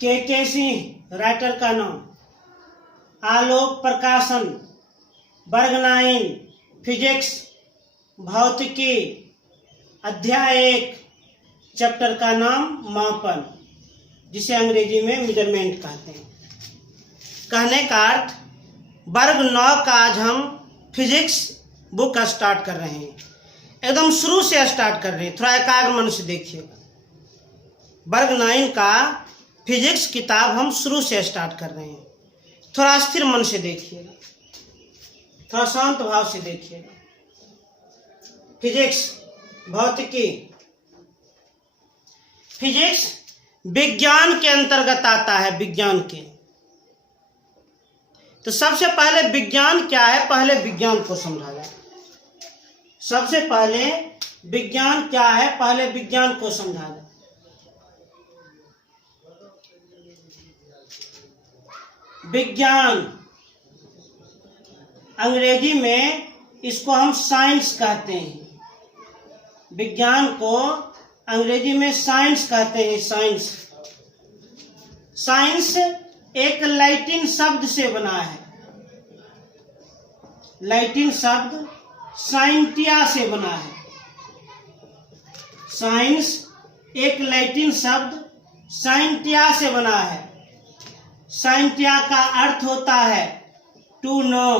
के सिंह राइटर का नाम। आलोक प्रकाशन, वर्ग 9 फिजिक्स भौतिकी, अध्याय 1, चैप्टर का नाम मापन, जिसे अंग्रेजी में मेजरमेंट कहते हैं। कहने का अर्थ, वर्ग 9 का आज हम फिजिक्स बुक स्टार्ट कर रहे हैं। एकदम शुरू से स्टार्ट कर रहे हैं, थोड़ा एकाग्र मन से देखिएगा। वर्ग 9 का फिजिक्स किताब हम शुरू से स्टार्ट कर रहे हैं। थोड़ा स्थिर मन से देखिएगा, थोड़ा शांत भाव से देखिएगा। फिजिक्स भौतिकी, फिजिक्स विज्ञान के अंतर्गत आता है, विज्ञान के। तो सबसे पहले विज्ञान क्या है, पहले विज्ञान को समझा जाए। सबसे पहले विज्ञान क्या है, पहले विज्ञान को समझा जाए। विज्ञान अंग्रेजी में इसको हम साइंस कहते हैं। विज्ञान को अंग्रेजी में साइंस कहते हैं, साइंस। साइंस एक लैटिन शब्द से बना है। लैटिन शब्द साइंटिया से बना है। साइंस एक लैटिन शब्द साइंटिया से बना है। साइंटिया का अर्थ होता है टू नो।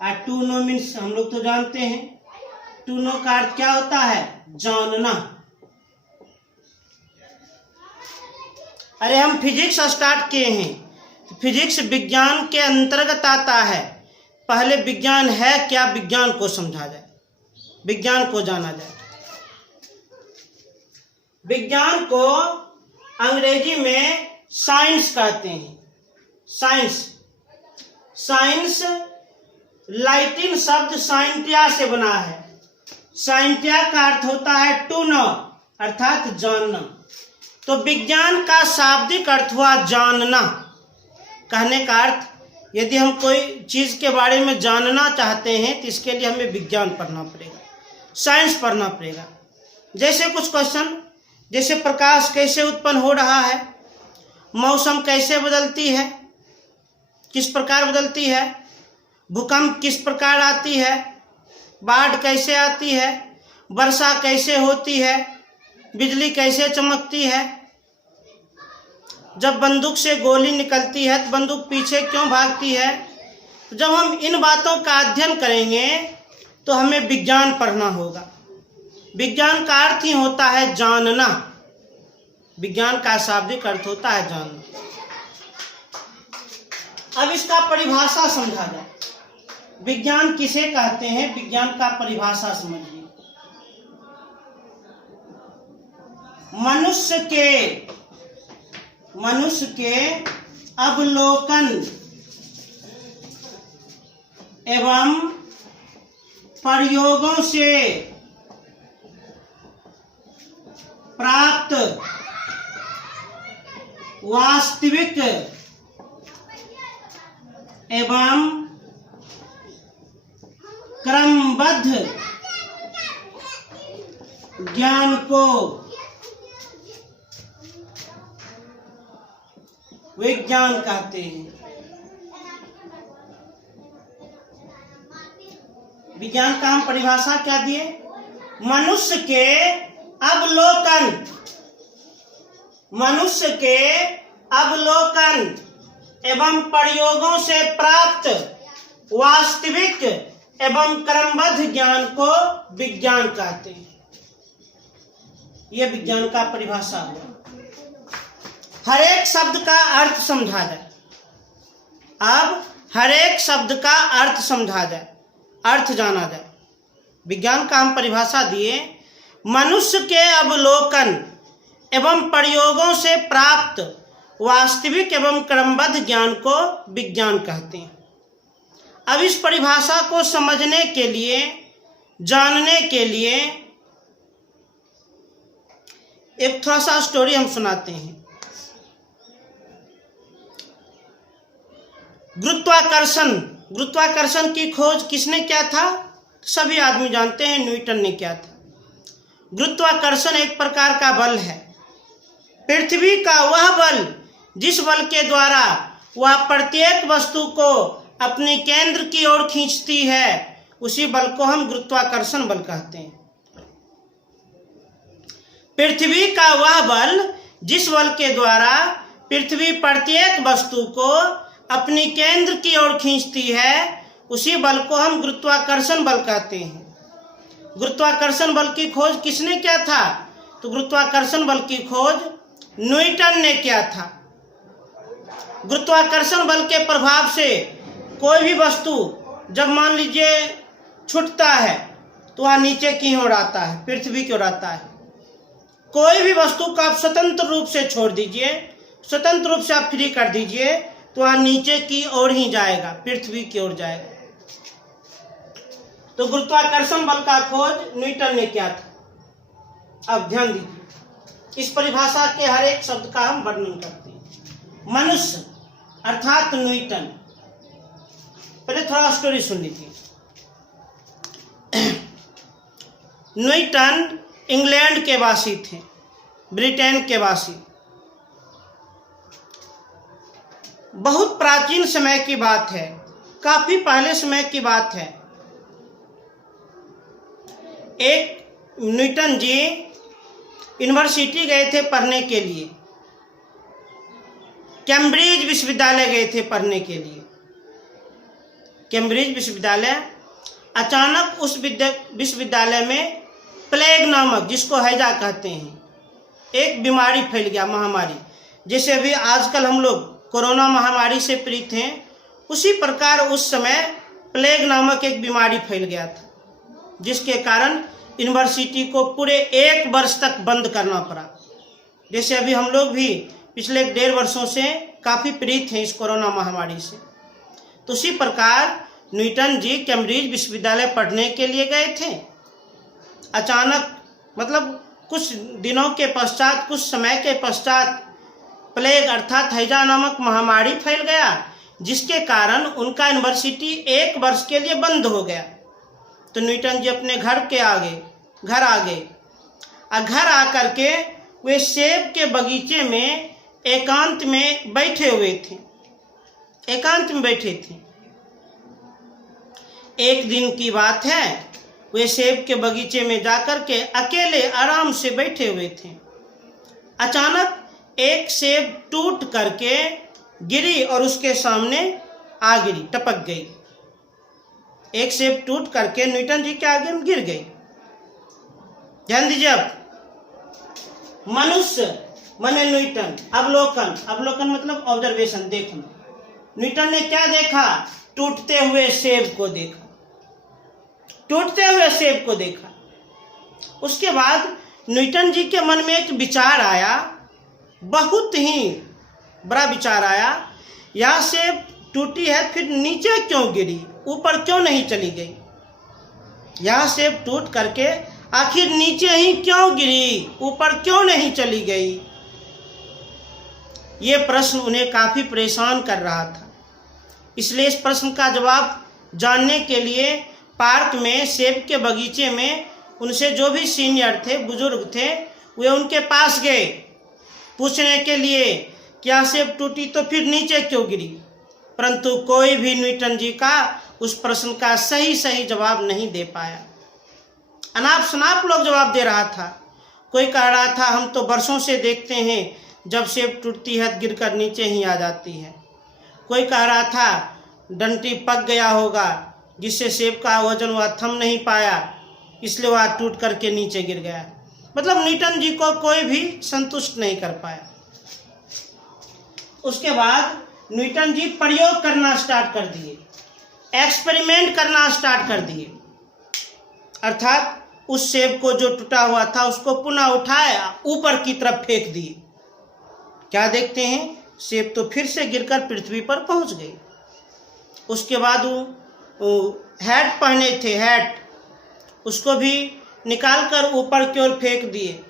और टू नो मीन्स हम लोग तो जानते हैं, टू नो का अर्थ क्या होता है, जानना। अरे हम फिजिक्स स्टार्ट किए हैं, फिजिक्स विज्ञान के अंतर्गत आता है। पहले विज्ञान है क्या, विज्ञान को समझा जाए, विज्ञान को जाना जाए। विज्ञान को अंग्रेजी में साइंस कहते हैं, साइंस। साइंस लैटिन शब्द साइंटिया से बना है। साइंटिया का अर्थ होता है टू नो, अर्थात जानना। तो विज्ञान का शाब्दिक अर्थ हुआ जानना। कहने का अर्थ, यदि हम कोई चीज़ के बारे में जानना चाहते हैं तो इसके लिए हमें विज्ञान पढ़ना पड़ेगा, साइंस पढ़ना पड़ेगा। जैसे कुछ क्वेश्चन, जैसे प्रकाश कैसे उत्पन्न हो रहा है, मौसम कैसे बदलती है, किस प्रकार बदलती है, भूकंप किस प्रकार आती है, बाढ़ कैसे आती है, वर्षा कैसे होती है, बिजली कैसे चमकती है, जब बंदूक से गोली निकलती है तो बंदूक पीछे क्यों भागती है। तो जब हम इन बातों का अध्ययन करेंगे तो हमें विज्ञान पढ़ना होगा। विज्ञान का अर्थ ही होता है जानना। विज्ञान का शाब्दिक अर्थ होता है जानना। अब इसका परिभाषा समझा जाए। विज्ञान किसे कहते हैं, विज्ञान का परिभाषा समझिए। मनुष्य के अवलोकन एवं प्रयोगों से प्राप्त वास्तविक एवं क्रमबद्ध ज्ञान को विज्ञान कहते हैं। विज्ञान का हम परिभाषा क्या दिए, मनुष्य के अवलोकन, मनुष्य के अवलोकन एवं प्रयोगों से प्राप्त वास्तविक एवं क्रमबद्ध ज्ञान को विज्ञान कहते हैं। यह विज्ञान का परिभाषा हुआ। हर एक शब्द का अर्थ समझा जाए। अब हर एक शब्द का अर्थ समझा जाए, अर्थ जाना जाए। विज्ञान का हम परिभाषा दिए, मनुष्य के अवलोकन एवं प्रयोगों से प्राप्त वास्तविक एवं क्रमबद्ध ज्ञान को विज्ञान कहते हैं। अब इस परिभाषा को समझने के लिए, जानने के लिए एक थोड़ा सा स्टोरी हम सुनाते हैं। गुरुत्वाकर्षण की खोज किसने किया था, सभी आदमी जानते हैं, न्यूटन ने किया था। गुरुत्वाकर्षण एक प्रकार का बल है। पृथ्वी का वह बल जिस बल के द्वारा वह प्रत्येक वस्तु को अपने केंद्र की ओर खींचती है, उसी बल को हम गुरुत्वाकर्षण बल कहते हैं। पृथ्वी का वह बल जिस बल के द्वारा पृथ्वी प्रत्येक वस्तु को अपनी केंद्र की ओर खींचती है, उसी बल को हम गुरुत्वाकर्षण बल कहते हैं। गुरुत्वाकर्षण बल की खोज किसने किया था? तो गुरुत्वाकर्षण बल की खोज न्यूटन ने किया था। गुरुत्वाकर्षण बल के प्रभाव से कोई भी वस्तु जब मान लीजिए छूटता है तो वह नीचे की ओर आता है, पृथ्वी की ओर आता है। कोई भी वस्तु को आप स्वतंत्र रूप से छोड़ दीजिए, स्वतंत्र रूप से आप फ्री कर दीजिए, तो वह नीचे की ओर ही जाएगा, पृथ्वी की ओर जाएगा। तो गुरुत्वाकर्षण बल का खोज न्यूटन ने किया था। अब ध्यान दीजिए, इस परिभाषा के हर एक शब्द का हम वर्णन करते हैं। मनुष्य अर्थात न्यूटन। पहले थोड़ा स्टोरी सुन लीजिए। न्यूटन इंग्लैंड के वासी थे, ब्रिटेन के वासी। बहुत प्राचीन समय की बात है, काफी पहले समय की बात है। एक न्यूटन जी यूनिवर्सिटी गए थे पढ़ने के लिए, कैम्ब्रिज विश्वविद्यालय गए थे पढ़ने के लिए। कैम्ब्रिज विश्वविद्यालय, अचानक उस विश्वविद्यालय में प्लेग नामक, जिसको हैजा कहते हैं, एक बीमारी फैल गया, महामारी। जैसे अभी आजकल हम लोग कोरोना महामारी से पीड़ित हैं, उसी प्रकार उस समय प्लेग नामक एक बीमारी फैल गया था, जिसके कारण यूनिवर्सिटी को पूरे 1 वर्ष तक बंद करना पड़ा। जैसे अभी हम लोग भी पिछले 1.5 वर्षों से काफ़ी पीड़ित हैं इस कोरोना महामारी से। तो उसी प्रकार न्यूटन जी कैम्ब्रिज विश्वविद्यालय पढ़ने के लिए गए थे। अचानक, मतलब कुछ दिनों के पश्चात, कुछ समय के पश्चात प्लेग अर्थात हैजा नामक महामारी फैल गया, जिसके कारण उनका यूनिवर्सिटी 1 वर्ष के लिए बंद हो गया। तो न्यूटन जी अपने घर आ गए। घर आकर के वे सेब के बगीचे में एकांत में बैठे हुए थे, एकांत में बैठे थे। एक दिन की बात है, वे सेब के बगीचे में जाकर के अकेले आराम से बैठे हुए थे। अचानक एक सेब टूट करके गिरी और उसके सामने आ गिरी, टपक गई। एक सेब टूट करके न्यूटन जी के आगे गिर गई। ध्यान दीजिए। अब मनुष्य माने न्यूटन, अवलोकन, अवलोकन मतलब ऑब्जर्वेशन, देखना। न्यूटन ने क्या देखा? टूटते हुए सेब को देखा, टूटते हुए सेब को देखा। उसके बाद न्यूटन जी के मन में एक विचार आया, बहुत ही बड़ा विचार आया। यह सेब टूटी है, फिर नीचे क्यों गिरी, ऊपर क्यों नहीं चली गई? यह सेब टूट करके आखिर नीचे ही क्यों गिरी, ऊपर क्यों नहीं चली गई? ये प्रश्न उन्हें काफी परेशान कर रहा था। इसलिए इस प्रश्न का जवाब जानने के लिए पार्क में, सेब के बगीचे में उनसे जो भी सीनियर थे, बुजुर्ग थे, वे उनके पास गए पूछने के लिए क्या सेब टूटी तो फिर नीचे क्यों गिरी। परंतु कोई भी न्यूटन जी का उस प्रश्न का सही जवाब नहीं दे पाया। अनाप शनाप लोग जवाब दे रहा था। कोई कह रहा था हम तो वर्षों से देखते हैं जब सेब टूटती है गिरकर नीचे ही आ जाती है। कोई कह रहा था डंटी पक गया होगा जिससे सेब का वजन वह थम नहीं पाया, इसलिए वह टूट करके नीचे गिर गया। मतलब न्यूटन जी को कोई भी संतुष्ट नहीं कर पाया। उसके बाद न्यूटन जी प्रयोग करना स्टार्ट कर दिए, एक्सपेरिमेंट करना स्टार्ट कर दिए। अर्थात उस सेब को जो टूटा हुआ था उसको पुनः उठाया, ऊपर की तरफ फेंक दिए। क्या देखते हैं, सेब तो फिर से गिरकर पृथ्वी पर पहुंच गई। उसके बाद वो हैट पहने थे, हैट, उसको भी निकालकर ऊपर की ओर फेंक दिए,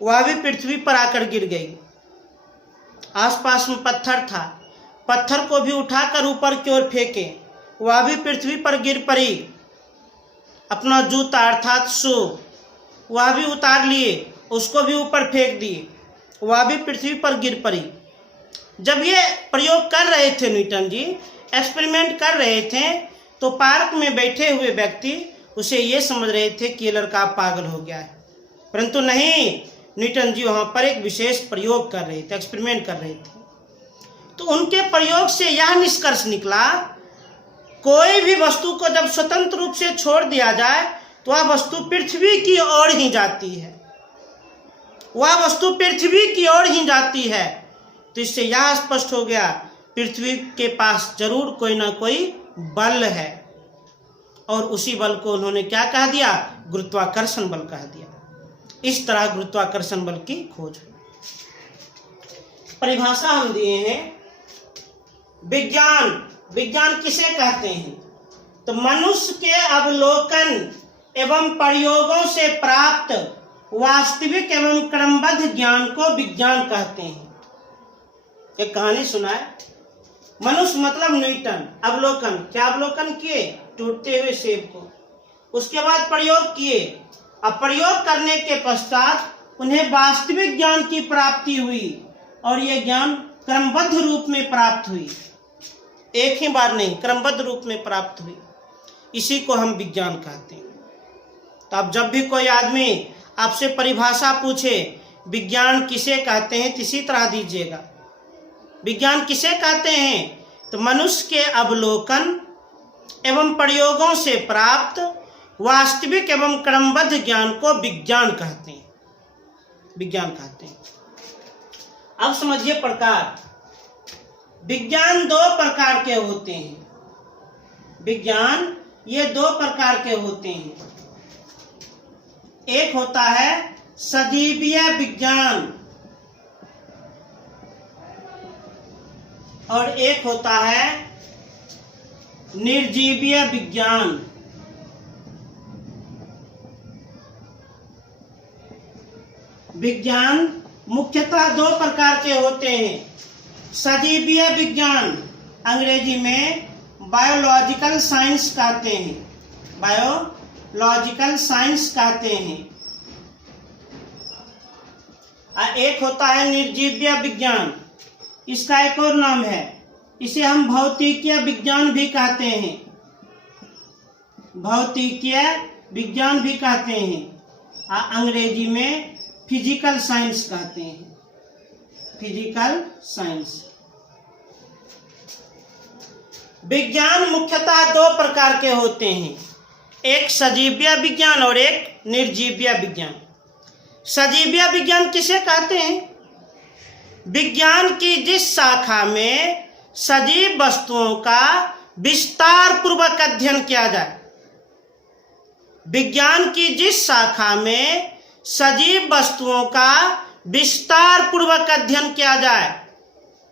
वह भी पृथ्वी पर आकर गिर गई। आसपास में पत्थर था, पत्थर को भी उठाकर ऊपर की ओर फेंके, वह भी पृथ्वी पर गिर पड़ी। अपना जूता अर्थात शू, वह भी उतार लिए, उसको भी ऊपर फेंक दिए, वह भी पृथ्वी पर गिर पड़ी। जब ये प्रयोग कर रहे थे न्यूटन जी, एक्सपेरिमेंट कर रहे थे, तो पार्क में बैठे हुए व्यक्ति उसे ये समझ रहे थे कि ये लड़का पागल हो गया है, परंतु नहीं, न्यूटन जी वहाँ पर एक विशेष प्रयोग कर रहे थे, एक्सपेरिमेंट कर रहे थे। तो उनके प्रयोग से यह निष्कर्ष निकला, कोई भी वस्तु को जब स्वतंत्र रूप से छोड़ दिया जाए तो वह वस्तु पृथ्वी की ओर ही जाती है, वह वस्तु पृथ्वी की ओर ही जाती है। तो इससे यह स्पष्ट हो गया, पृथ्वी के पास जरूर कोई ना कोई बल है, और उसी बल को उन्होंने क्या कह दिया, गुरुत्वाकर्षण बल कह दिया। इस तरह गुरुत्वाकर्षण बल की खोज। परिभाषा हम दिए हैं, विज्ञान, विज्ञान किसे कहते हैं? तो मनुष्य के अवलोकन एवं प्रयोगों से प्राप्त वास्तविक एवं क्रमबद्ध ज्ञान को विज्ञान कहते हैं। एक कहानी सुना है, मनुष्य मतलब न्यूटन, अवलोकन, क्या अवलोकन किए? टूटते हुए सेब को। उसके बाद प्रयोग किए, अब प्रयोग करने के पश्चात उन्हें वास्तविक ज्ञान की प्राप्ति हुई, और यह ज्ञान क्रमबद्ध रूप में प्राप्त हुई, एक ही बार नहीं, क्रमबद्ध रूप में प्राप्त हुई। इसी को हम विज्ञान कहते हैं। तो अब जब भी कोई आदमी आपसे परिभाषा पूछे, विज्ञान किसे कहते हैं, इसी तरह दीजिएगा। विज्ञान किसे कहते हैं? तो मनुष्य के अवलोकन एवं प्रयोगों से प्राप्त वास्तविक एवं क्रमबद्ध ज्ञान को विज्ञान कहते हैं, विज्ञान कहते हैं। अब समझिए प्रकार। विज्ञान दो प्रकार के होते हैं, विज्ञान ये दो प्रकार के होते हैं। एक होता है सजीवीय विज्ञान, और एक होता है निर्जीवीय विज्ञान। विज्ञान मुख्यतः दो प्रकार के होते हैं। सजीवीय विज्ञान, अंग्रेजी में बायोलॉजिकल साइंस कहते हैं, बायोलॉजिकल साइंस कहते हैं। एक होता है निर्जीवीय विज्ञान, इसका एक और नाम है, इसे हम भौतिकीय विज्ञान भी कहते हैं, भौतिकीय विज्ञान भी कहते हैं। अंग्रेजी में फिजिकल साइंस कहते हैं, फिजिकल साइंस। विज्ञान मुख्यतः दो प्रकार के होते हैं, एक सजीवीय विज्ञान और एक निर्जीवीय विज्ञान। सजीवीय विज्ञान किसे कहते हैं? विज्ञान की जिस शाखा में सजीव वस्तुओं का विस्तार पूर्वक अध्ययन किया जाए, विज्ञान की जिस शाखा में सजीव वस्तुओं का विस्तार पूर्वक अध्ययन किया जाए,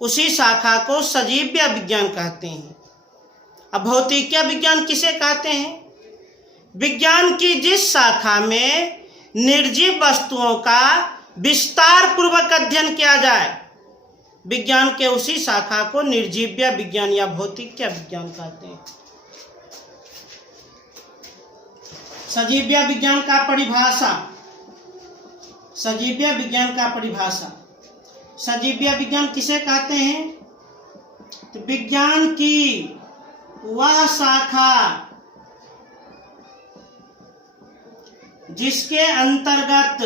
उसी शाखा को सजीवीय विज्ञान कहते हैं। अब भौतिकीय विज्ञान किसे कहते हैं? विज्ञान की जिस शाखा में निर्जीव वस्तुओं का विस्तार पूर्वक अध्ययन किया जाए, विज्ञान के उसी शाखा को निर्जीवीय विज्ञान या भौतिकीय विज्ञान कहते हैं। सजीवीय विज्ञान का परिभाषा, सजीवीय विज्ञान का परिभाषा, सजीवीय विज्ञान किसे कहते हैं? तो विज्ञान की वह शाखा जिसके अंतर्गत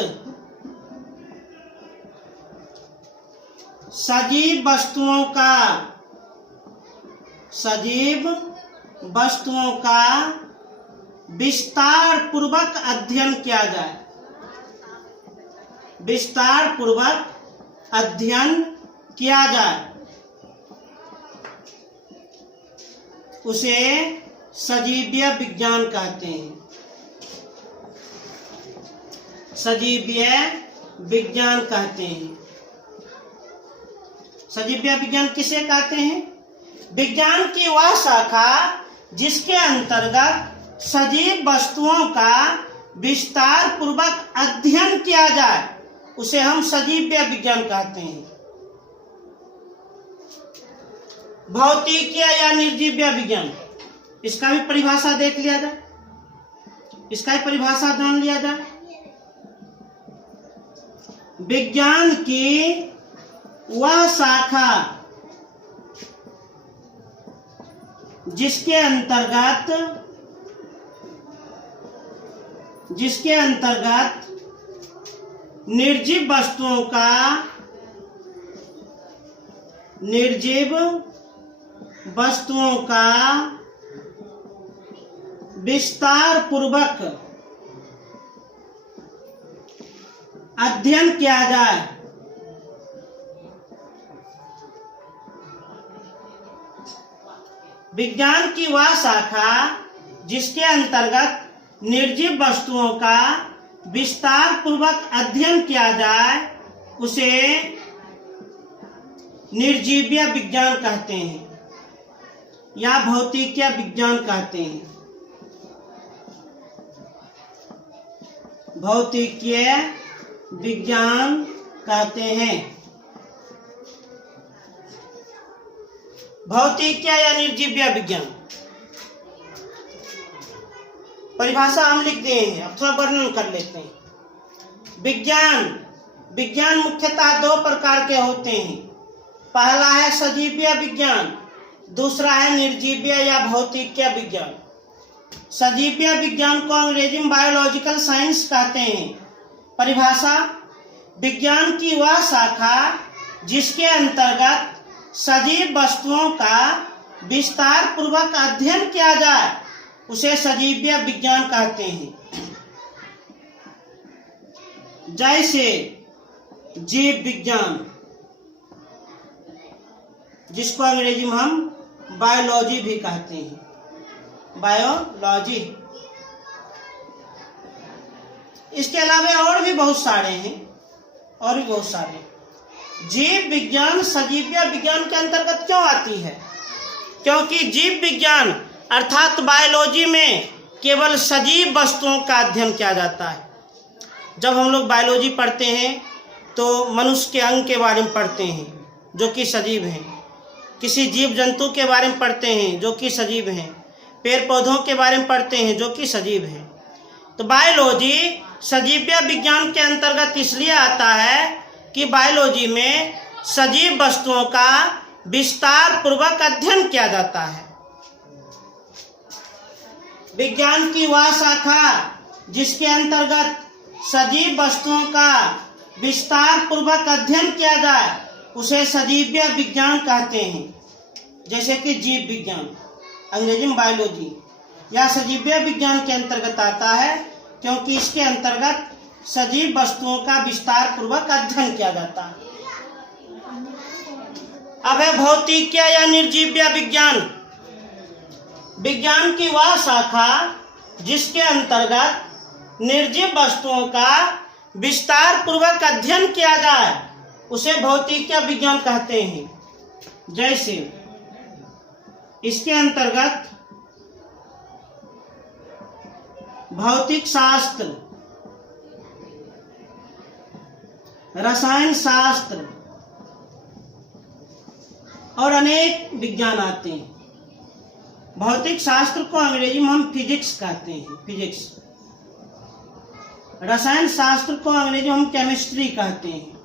सजीव वस्तुओं का विस्तार पूर्वक अध्ययन किया जाए, विस्तार पूर्वक अध्ययन किया जाए, उसे सजीवीय विज्ञान कहते हैं, सजीवीय विज्ञान कहते हैं। सजीवीय विज्ञान किसे कहते हैं? विज्ञान की वह शाखा जिसके अंतर्गत सजीव वस्तुओं का विस्तार पूर्वक अध्ययन किया जाए, उसे हम सजीवीय विज्ञान कहते हैं। भौतिकीय या निर्जीवीय विज्ञान, इसका भी परिभाषा देख लिया जाए, इसका भी परिभाषा जान लिया जाए। विज्ञान की वह शाखा जिसके अंतर्गत निर्जीव वस्तुओं का विस्तार पूर्वक अध्ययन किया जाए। विज्ञान की वह शाखा जिसके अंतर्गत निर्जीव वस्तुओं का विस्तार पूर्वक अध्ययन किया जाए उसे निर्जीवीय विज्ञान कहते हैं या भौतिकीय विज्ञान कहते हैं। भौतिकीय विज्ञान कहते हैं। भौतिकीय या निर्जीवीय विज्ञान परिभाषा हम लिख दिए हैं, अब थोड़ा वर्णन कर लेते हैं। विज्ञान मुख्यतः दो प्रकार के होते हैं। पहला है सजीवीय विज्ञान, दूसरा है निर्जीवीय या भौतिकीय विज्ञान। सजीवीय विज्ञान को अंग्रेजी में बायोलॉजिकल साइंस कहते हैं। परिभाषा: विज्ञान की वह शाखा जिसके अंतर्गत सजीव वस्तुओं का विस्तार पूर्वक अध्ययन किया जाए उसे सजीवीय विज्ञान कहते हैं। जैसे जीव विज्ञान, जिसको अंग्रेजी में हम बायोलॉजी भी कहते हैं, बायोलॉजी। इसके अलावा और भी बहुत सारे हैं, जीव विज्ञान सजीवीय विज्ञान के अंतर्गत क्यों आती है? क्योंकि जीव विज्ञान अर्थात बायोलॉजी में केवल सजीव वस्तुओं का अध्ययन किया जाता है। जब हम लोग बायोलॉजी पढ़ते हैं तो मनुष्य के अंग के बारे में पढ़ते हैं जो कि सजीव हैं, किसी जीव जंतु के बारे में पढ़ते हैं जो कि सजीव हैं, पेड़ पौधों के बारे में पढ़ते हैं जो कि सजीव हैं। तो बायोलॉजी सजीवीय विज्ञान के अंतर्गत इसलिए आता है कि बायोलॉजी में सजीव वस्तुओं का विस्तार पूर्वक अध्ययन किया जाता है। विज्ञान की वह शाखा जिसके अंतर्गत सजीव वस्तुओं का विस्तार पूर्वक अध्ययन किया जाए उसे सजीवीय विज्ञान कहते हैं। जैसे कि जीव विज्ञान अंग्रेजी में बायोलॉजी या सजीवीय विज्ञान के अंतर्गत आता है क्योंकि इसके अंतर्गत सजीव वस्तुओं का विस्तार पूर्वक अध्ययन किया जाता है। अब है भौतिकीय या निर्जीवीय विज्ञान। विज्ञान की वह शाखा जिसके अंतर्गत निर्जीव वस्तुओं का विस्तार पूर्वक अध्ययन किया जाए उसे भौतिकीय विज्ञान कहते हैं। जैसे इसके अंतर्गत भौतिक शास्त्र, रसायन शास्त्र और अनेक विज्ञान आते हैं। भौतिक शास्त्र को अंग्रेजी में हम फिजिक्स कहते हैं, फिजिक्स। रसायन शास्त्र को अंग्रेजी में हम केमिस्ट्री कहते हैं।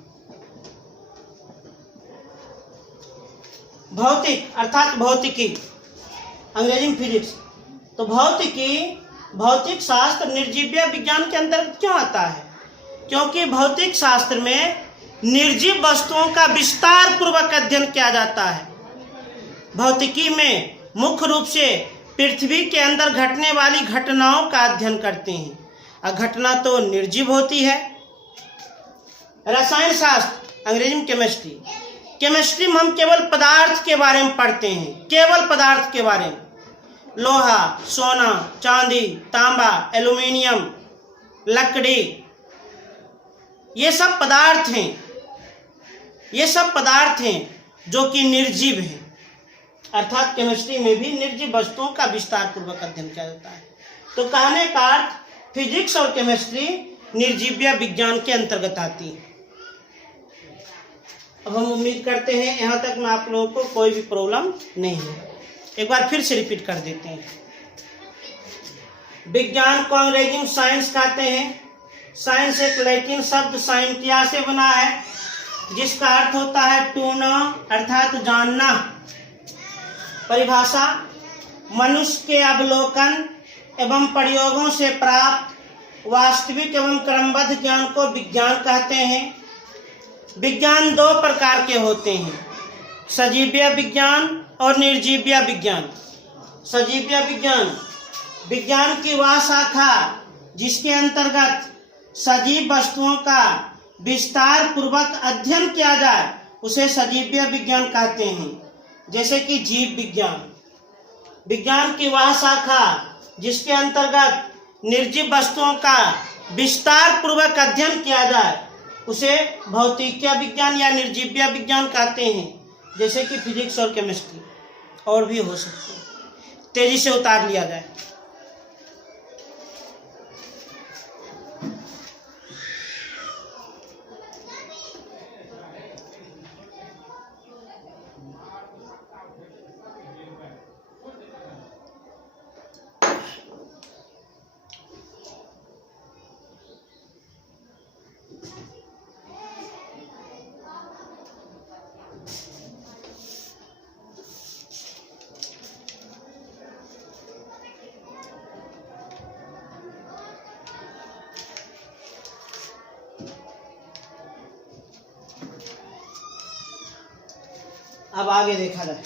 भौतिक अर्थात भौतिकी, अंग्रेजी में फिजिक्स। तो भौतिक शास्त्र निर्जीवीय विज्ञान के अंतर्गत क्यों आता है? क्योंकि भौतिक शास्त्र में निर्जीव वस्तुओं का विस्तार पूर्वक अध्ययन किया जाता है। भौतिकी में मुख्य रूप से पृथ्वी के अंदर घटने वाली घटनाओं का अध्ययन करते हैं, और घटना तो निर्जीव होती है। रसायन शास्त्र अंग्रेजी में केमिस्ट्री, केमिस्ट्री में हम केवल पदार्थ के बारे में पढ़ते हैं, केवल पदार्थ के बारे में। लोहा, सोना, चांदी, तांबा, एल्युमिनियम, लकड़ी, ये सब पदार्थ हैं जो कि निर्जीव हैं। अर्थात केमिस्ट्री में भी निर्जीव वस्तुओं का विस्तार पूर्वक अध्ययन किया जाता है। तो कहने का अर्थ फिजिक्स और केमिस्ट्री निर्जीवीय विज्ञान के अंतर्गत आती है। अब हम उम्मीद करते हैं यहाँ तक में आप लोगों को कोई भी प्रॉब्लम नहीं है। एक बार फिर से रिपीट कर देते हैं। विज्ञान को अंग्रेजी में साइंस कहते हैं। साइंस एक लैटिन शब्द साइंटिया से बना है, जिसका अर्थ होता है टू नो अर्थात जानना। परिभाषा: मनुष्य के अवलोकन एवं प्रयोगों से प्राप्त वास्तविक एवं क्रमबद्ध ज्ञान को विज्ञान कहते हैं। विज्ञान दो प्रकार के होते हैं, सजीवीय विज्ञान और निर्जीवीय विज्ञान। सजीवीय विज्ञान विज्ञान की वह शाखा जिसके अंतर्गत सजीव वस्तुओं का विस्तार पूर्वक अध्ययन किया जाए उसे सजीवीय विज्ञान कहते हैं। जैसे कि जीव विज्ञान। विज्ञान की वह शाखा जिसके अंतर्गत निर्जीव वस्तुओं का विस्तार पूर्वक अध्ययन किया जाए उसे भौतिकीय विज्ञान या निर्जीवीय विज्ञान कहते हैं। जैसे कि फिजिक्स और केमिस्ट्री, और भी हो सकते हैं। तेजी से उतार लिया जाए। अब आगे देखा जाए।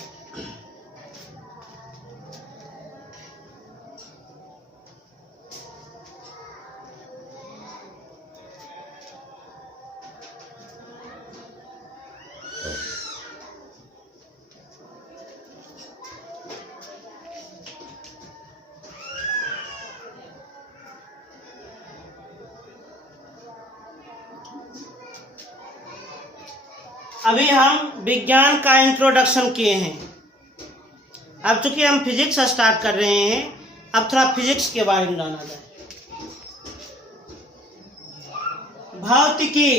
अभी हम विज्ञान का इंट्रोडक्शन किए हैं। अब चूंकि हम फिजिक्स स्टार्ट कर रहे हैं, अब थोड़ा फिजिक्स के बारे में जाना जाए। भौतिकी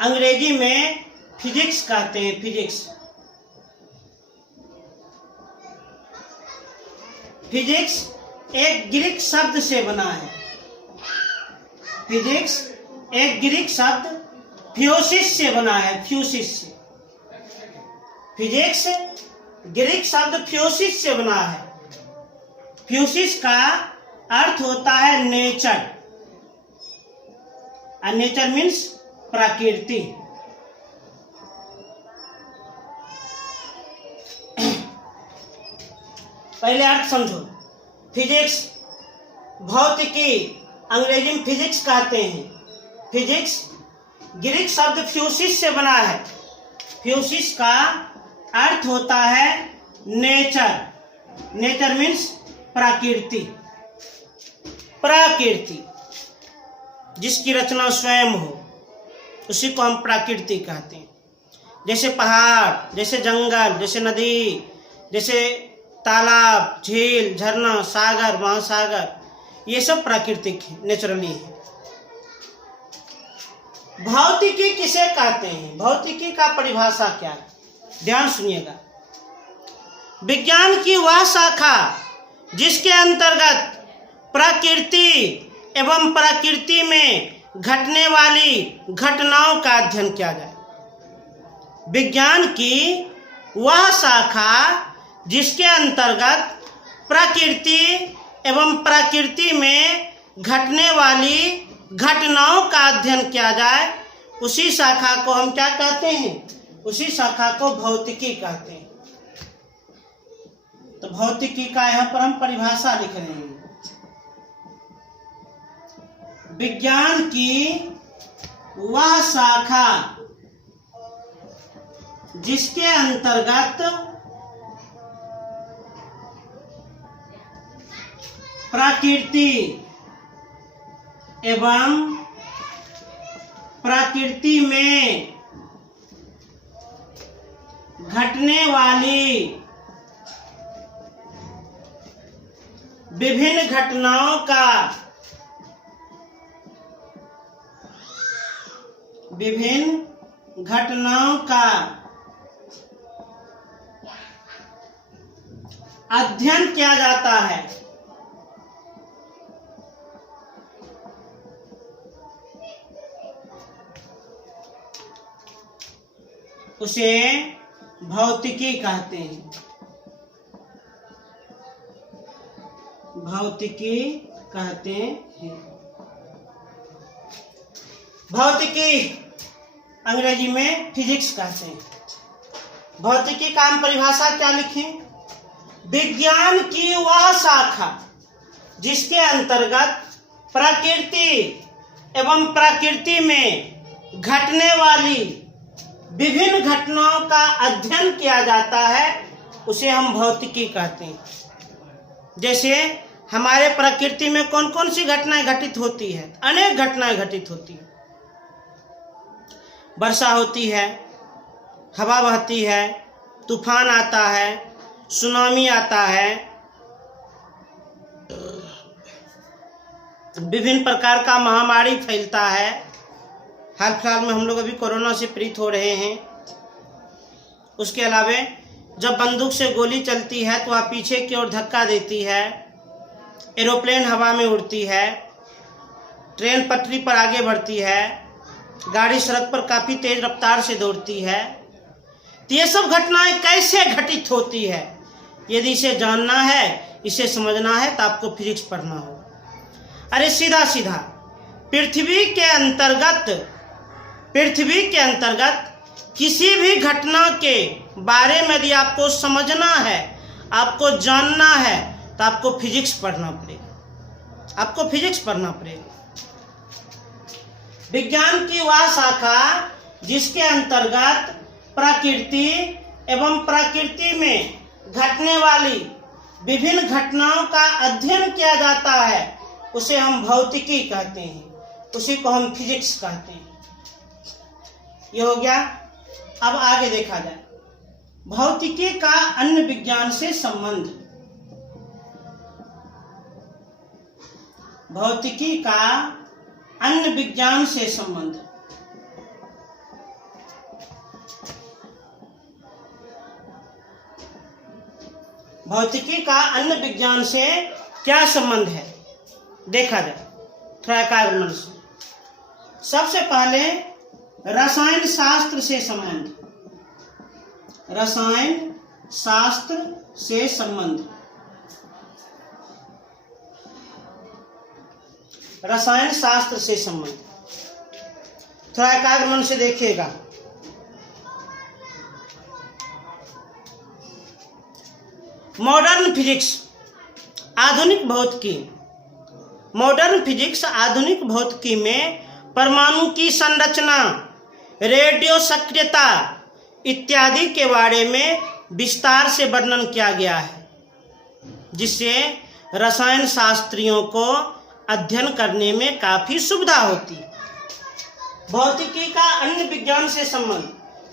अंग्रेजी में फिजिक्स कहते हैं। फिजिक्स फिजिक्स एक ग्रीक शब्द से बना है। फिजिक्स एक ग्रीक शब्द फ्यूसिस से बना है। फ्यूसिस से। फिजिक्स ग्रीक शब्द फ्यूसिस से बना है। फ्यूसिस का अर्थ होता है नेचर, और नेचर मीन्स प्रकृति। पहले अर्थ समझो। फिजिक्स भौतिकी अंग्रेजी में फिजिक्स कहते हैं। फिजिक्स ग्रीक शब्द फ्यूसिस से बना है। फ्यूसिस का अर्थ होता है नेचर। नेचर मीन्स प्रकृति। प्रकृति जिसकी रचना स्वयं हो उसी को हम प्रकृति कहते हैं। जैसे पहाड़, जैसे जंगल, जैसे नदी, जैसे तालाब, झील, झरना, सागर, महासागर, ये सब प्राकृतिक है, नेचुरली है। भौतिकी किसे कहते हैं? भौतिकी का परिभाषा क्या है? ध्यान सुनिएगा। विज्ञान की वह शाखा जिसके अंतर्गत प्रकृति एवं प्रकृति में घटने वाली घटनाओं का अध्ययन किया जाए। विज्ञान की वह शाखा जिसके अंतर्गत प्रकृति एवं प्रकृति में घटने वाली घटनाओं का अध्ययन किया जाए, उसी शाखा को हम क्या कहते हैं? उसी शाखा को भौतिकी कहते हैं। तो भौतिकी का यहाँ पर हम परिभाषा लिख रहे हैं। विज्ञान की वह शाखा जिसके अंतर्गत प्रकृति एवं प्रकृति में घटने वाली विभिन्न घटनाओं का अध्ययन किया जाता है। उसे भौतिकी कहते हैं। भौतिकी कहते हैं। भौतिकी अंग्रेजी में फिजिक्स कहते हैं। भौतिकी का हम परिभाषा क्या लिखें? विज्ञान की वह शाखा जिसके अंतर्गत प्रकृति एवं प्रकृति में घटने वाली विभिन्न घटनाओं का अध्ययन किया जाता है, उसे हम भौतिकी कहते हैं। जैसे हमारे प्रकृति में कौन कौन सी घटनाएं घटित होती है? अनेक घटनाएं घटित होती हैं। वर्षा होती है, हवा बहती है, तूफान आता है, सुनामी आता है, विभिन्न प्रकार का महामारी फैलता है। हाल फिलहाल में हम लोग अभी कोरोना से पीड़ित हो रहे हैं। उसके अलावा जब बंदूक से गोली चलती है तो वह पीछे की ओर धक्का देती है, एरोप्लेन हवा में उड़ती है, ट्रेन पटरी पर आगे बढ़ती है, गाड़ी सड़क पर काफ़ी तेज रफ्तार से दौड़ती है। तो ये सब घटनाएं कैसे घटित होती है? यदि इसे जानना है, इसे समझना है, तो आपको फिजिक्स पढ़ना होगा। अरे सीधा सीधा पृथ्वी के अंतर्गत किसी भी घटना के बारे में यदि आपको समझना है, आपको जानना है, तो आपको फिजिक्स पढ़ना पड़ेगा। आपको फिजिक्स पढ़ना पड़ेगा। विज्ञान की वह शाखा जिसके अंतर्गत प्रकृति एवं प्रकृति में घटने वाली विभिन्न घटनाओं का अध्ययन किया जाता है, उसे हम भौतिकी कहते हैं। उसी को हम फिजिक्स कहते हैं। ये हो गया। अब आगे देखा जाए भौतिकी का अन्य विज्ञान से संबंध। भौतिकी का अन्य विज्ञान से संबंध। भौतिकी का अन्य विज्ञान से क्या संबंध है, देखा जाए थोड़ा एकाग्र मन से। सबसे पहले रसायन शास्त्र से संबंध। रसायन शास्त्र से संबंध। रसायन शास्त्र से संबंध थोड़ा एकाग्र मन से देखिएगा। मॉडर्न फिजिक्स, आधुनिक भौतिकी। मॉडर्न फिजिक्स आधुनिक भौतिकी में परमाणु की संरचना, रेडियो सक्रियता इत्यादि के बारे में विस्तार से वर्णन किया गया है, जिससे रसायन शास्त्रियों को अध्ययन करने में काफ़ी सुविधा होती है। भौतिकी का अन्य विज्ञान से संबंध,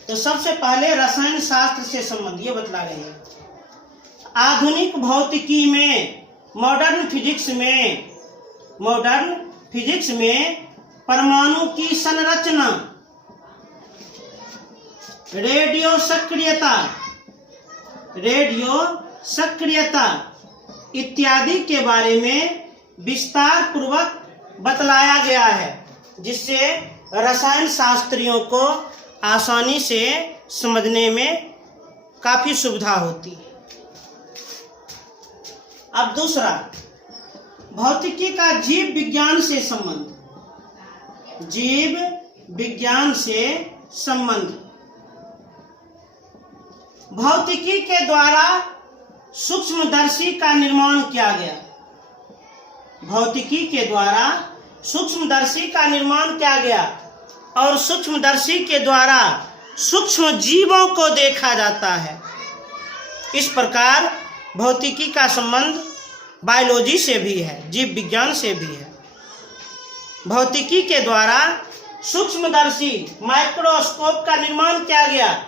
तो सबसे पहले रसायन शास्त्र से संबंध ये बतला रहे हैं। आधुनिक भौतिकी में, मॉडर्न फिजिक्स में परमाणु की संरचना, रेडियो सक्रियता इत्यादि के बारे में विस्तार पूर्वक बतलाया गया है, जिससे रसायन शास्त्रियों को आसानी से समझने में काफ़ी सुविधा होती है। अब दूसरा, भौतिकी का जीव विज्ञान से संबंध। जीव विज्ञान से संबंध। भौतिकी के द्वारा सूक्ष्मदर्शी का निर्माण किया गया। भौतिकी के द्वारा सूक्ष्मदर्शी का निर्माण किया गया और सूक्ष्मदर्शी के द्वारा सूक्ष्म जीवों को देखा जाता है। इस प्रकार भौतिकी का संबंध बायोलॉजी से भी है, जीव विज्ञान से भी है। भौतिकी के द्वारा सूक्ष्मदर्शी माइक्रोस्कोप का निर्माण किया गया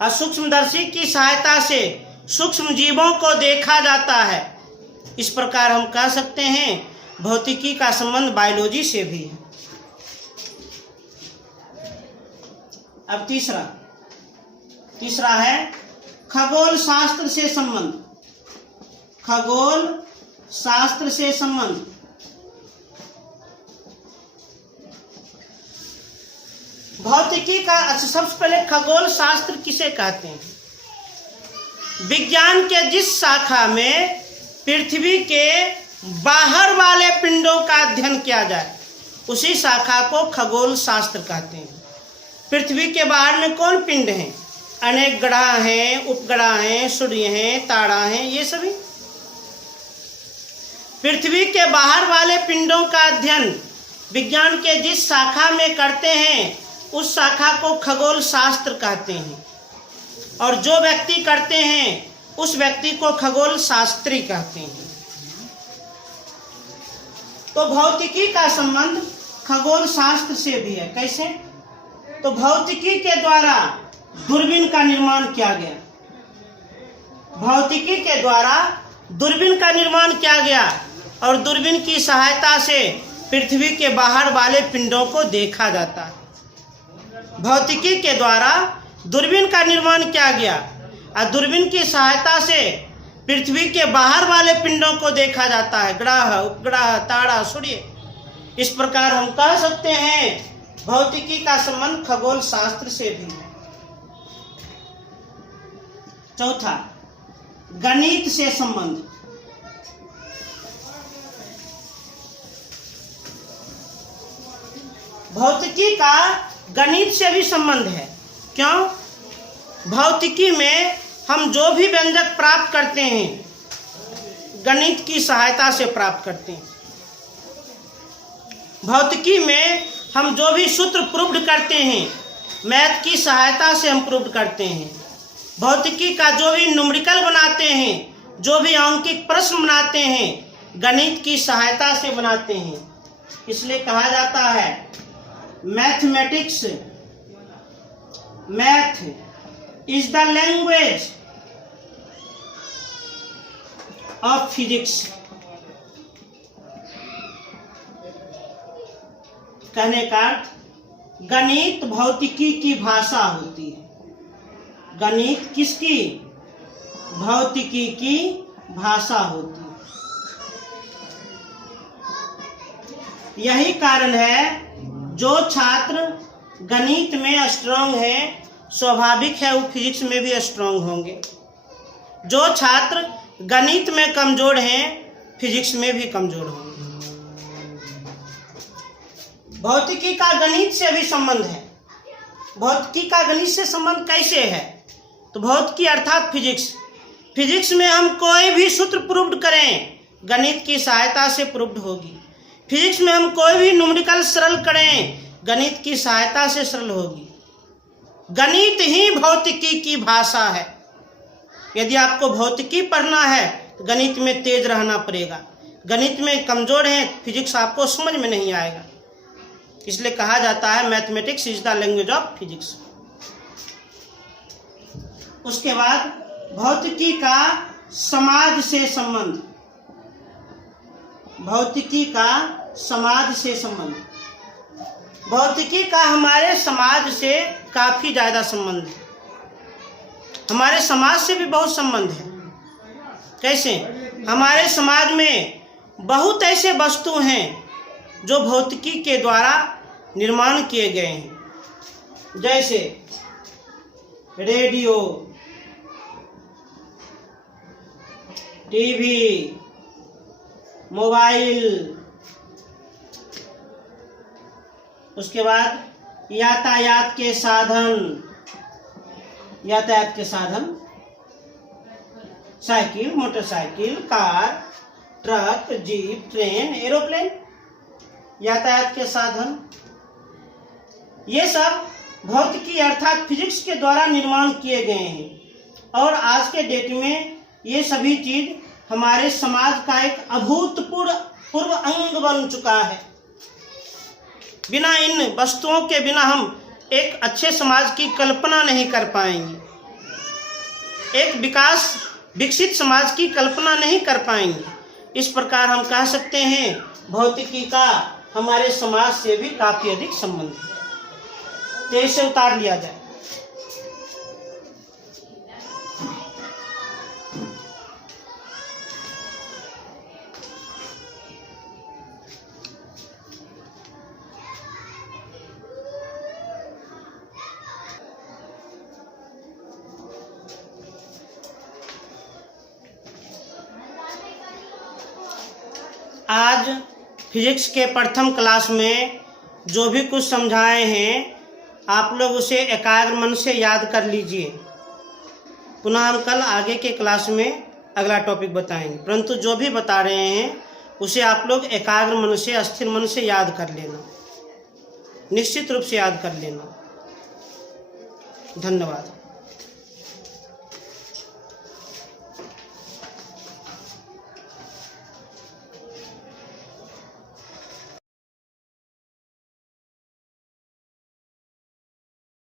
और सूक्ष्मदर्शी की सहायता से सूक्ष्म जीवों को देखा जाता है। इस प्रकार हम कह सकते हैं भौतिकी का संबंध बायोलॉजी से भी है। अब तीसरा है खगोल शास्त्र से संबंध। खगोल शास्त्र से संबंध। भौतिकी का सबसे पहले खगोल शास्त्र किसे कहते हैं? विज्ञान के जिस शाखा में पृथ्वी के बाहर वाले पिंडों का अध्ययन किया जाए उसी शाखा को खगोल शास्त्र कहते हैं। पृथ्वी के बाहर में कौन पिंड हैं? अनेक ग्रह हैं, उपग्रह हैं, सूर्य हैं, तारा हैं, ये सभी। पृथ्वी के बाहर वाले पिंडों का अध्ययन विज्ञान के जिस शाखा में करते हैं उस शाखा को खगोल शास्त्र कहते हैं, और जो व्यक्ति करते हैं उस व्यक्ति को खगोल शास्त्री कहते हैं। तो भौतिकी का संबंध खगोल शास्त्र से भी है। कैसे? तो भौतिकी के द्वारा दूरबीन का निर्माण किया गया। भौतिकी के द्वारा दूरबीन का निर्माण किया गया और दूरबीन की सहायता से पृथ्वी के बाहर वाले पिंडों को देखा जाता है। भौतिकी के द्वारा दूरबीन का निर्माण किया गया और दूरबीन की सहायता से पृथ्वी के बाहर वाले पिंडों को देखा जाता है, ग्रह, उपग्रह, तारा, सूर्य। इस प्रकार हम कह सकते हैं भौतिकी का संबंध खगोल शास्त्र से भी है। चौथा, गणित से संबंध। भौतिकी का गणित से भी संबंध है। क्यों? भौतिकी में हम जो भी व्यंजक प्राप्त करते हैं गणित की सहायता से प्राप्त करते हैं। भौतिकी में हम जो भी सूत्र प्रूव्ड करते हैं मैथ की सहायता से हम प्रूव्ड करते हैं। भौतिकी का जो भी न्यूमेरिकल बनाते हैं, जो भी अंकिक प्रश्न बनाते हैं गणित की सहायता से बनाते हैं। इसलिए कहा जाता है mathematics, math is the language of physics. कहने का गणित भौतिकी की भाषा होती है। गणित किसकी? भौतिकी की भाषा होती है। यही कारण है जो छात्र गणित में स्ट्रांग है स्वाभाविक है वो फिजिक्स में भी स्ट्रांग होंगे। जो छात्र गणित में कमजोर हैं फिजिक्स में भी कमजोर होंगे। भौतिकी का गणित से भी संबंध है। भौतिकी का गणित से संबंध कैसे है? तो भौतिकी अर्थात फिजिक्स। फिजिक्स में हम कोई भी सूत्र प्रूव्ड करें गणित की सहायता से प्रूव्ड होगी। फिजिक्स में हम कोई भी न्यूमेरिकल सरल करें गणित की सहायता से सरल होगी। गणित ही भौतिकी की भाषा है। यदि आपको भौतिकी पढ़ना है तो गणित में तेज रहना पड़ेगा। गणित में कमजोर हैं फिजिक्स आपको समझ में नहीं आएगा। इसलिए कहा जाता है mathematics is the language of physics. उसके बाद भौतिकी का समाज से संबंध। भौतिकी का समाज से संबंध। भौतिकी का हमारे समाज से काफी ज्यादा संबंध है। हमारे समाज से भी बहुत संबंध है। कैसे? हमारे समाज में बहुत ऐसे वस्तु हैं जो भौतिकी के द्वारा निर्माण किए गए हैं, जैसे रेडियो, टीवी, मोबाइल। उसके बाद यातायात के साधन। यातायात के साधन cycle, motorcycle, car, truck, jeep, train, aeroplane. यातायात के साधन ये सब भौतिकी अर्थात फिजिक्स के द्वारा निर्माण किए गए हैं। और आज के डेट में ये सभी चीज हमारे समाज का एक अभूतपूर्व अंग बन चुका है। बिना इन वस्तुओं के बिना हम एक अच्छे समाज की कल्पना नहीं कर पाएंगे। एक विकसित समाज की कल्पना नहीं कर पाएंगे। इस प्रकार हम कह सकते हैं भौतिकी का हमारे समाज से भी काफी अधिक संबंध है। तो इसे उतार लिया जाए। आज फिजिक्स के प्रथम क्लास में जो भी कुछ समझाए हैं आप लोग उसे एकाग्र मन से याद कर लीजिए। पुनः हम कल आगे के क्लास में अगला टॉपिक बताएंगे, परंतु जो भी बता रहे हैं उसे आप लोग एकाग्र मन से, स्थिर मन से याद कर लेना, निश्चित रूप से याद कर लेना। धन्यवाद।